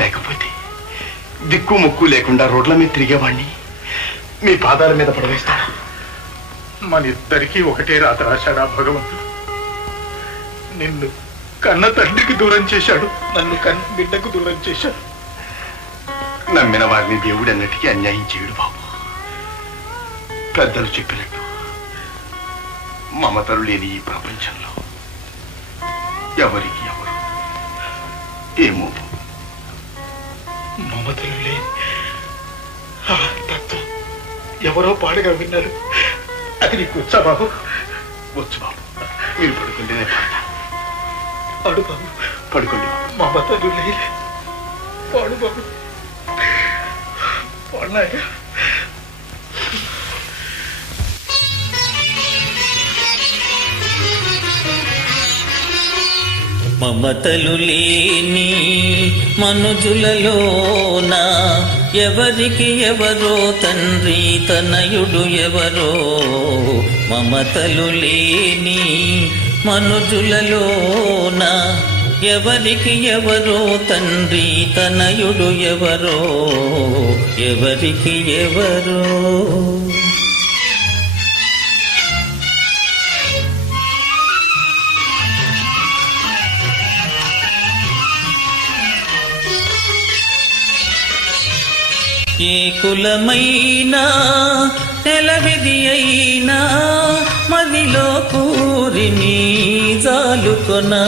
లేకపోతే దిక్కు ముక్కు లేకుండా రోడ్ల మీద తిరిగేవాణ్ణి మీ పాదాల మీద పడవేస్తాడు. మన ఇద్దరికీ ఒకటే రాత రాశాడా భగవంతుడు? నిన్ను కన్న తండ్రికి దూరం చేశాడు, నన్ను కన్న బిడ్డకు దూరం చేశాడు. నమ్మిన వారిని దేవుడు అన్నిటికీ అన్యాయం చేయడు బాబు. పెద్దలు చెప్పినట్టు మమతలు లేని ఈ ప్రపంచంలో ఎవరికి ఎవరు ఏమో. మమతలు లేని ఆ తత్వం ఎవరో పాడగా విన్నారు. అది నీకు వచ్చా బాబు? వచ్చు బాబు, మీరు పడుకుంటేనే పాడతా. పాడు బాబు, పడుకోండి బాబు. మమతలు లేని పాడు బాబు, పాడినాయా? మమతలు లేని మనుజులలోన ఎవరికి ఎవరో తండ్రి తనయుడు ఎవరో. మమతలు లేని మనుజులలోన ఎవరికి ఎవరో తండ్రి తనయుడు ఎవరో. ఎవరికి ఎవరో ఏ కులమైనా నెలవిధి అయినా మదిలో కూరిని జాలుకొనా.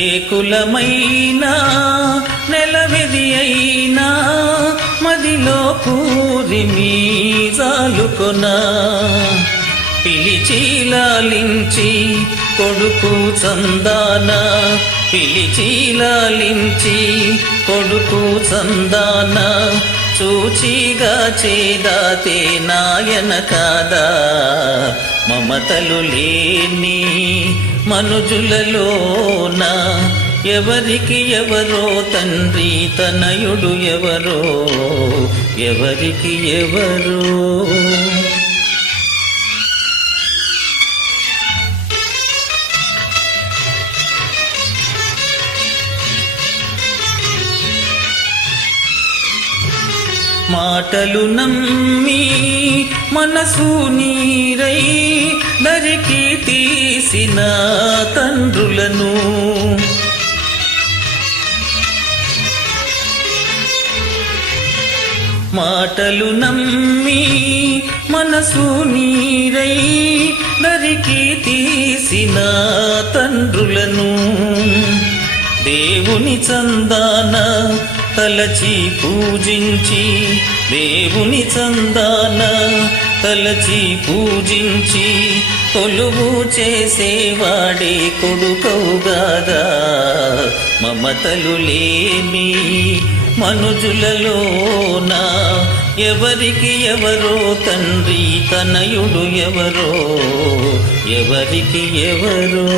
ఏ కులమైనా నెలవిధి అయినా మదిలో కూరిని జాలుకొనా. పిలిచి లాలించి కొడుకు చందాన, పిలిచి లాలించి కొడుకు చందాన. చూచిగా చేదాతే నాయన కాదా. మమతలు లేని మనుజులలోన ఎవరికి ఎవరో తండ్రి తనయుడు ఎవరో. ఎవరికి ఎవరో మాటలు నమ్మి మనసు నీరై దరికి తీసిన తండ్రులను. మాటలు నమ్మి మనసు నీరై దరికి తీసిన తండ్రులను. దేవుని చందాన తలచి పూజించి, దేవుని చందాన తలచి పూజించి కొలువు చేసేవాడే కొడుకవుగాదా. మమతలు లేని మనుజులలోన ఎవరికి ఎవరో తండ్రి తనయుడు ఎవరో. ఎవరికి ఎవరో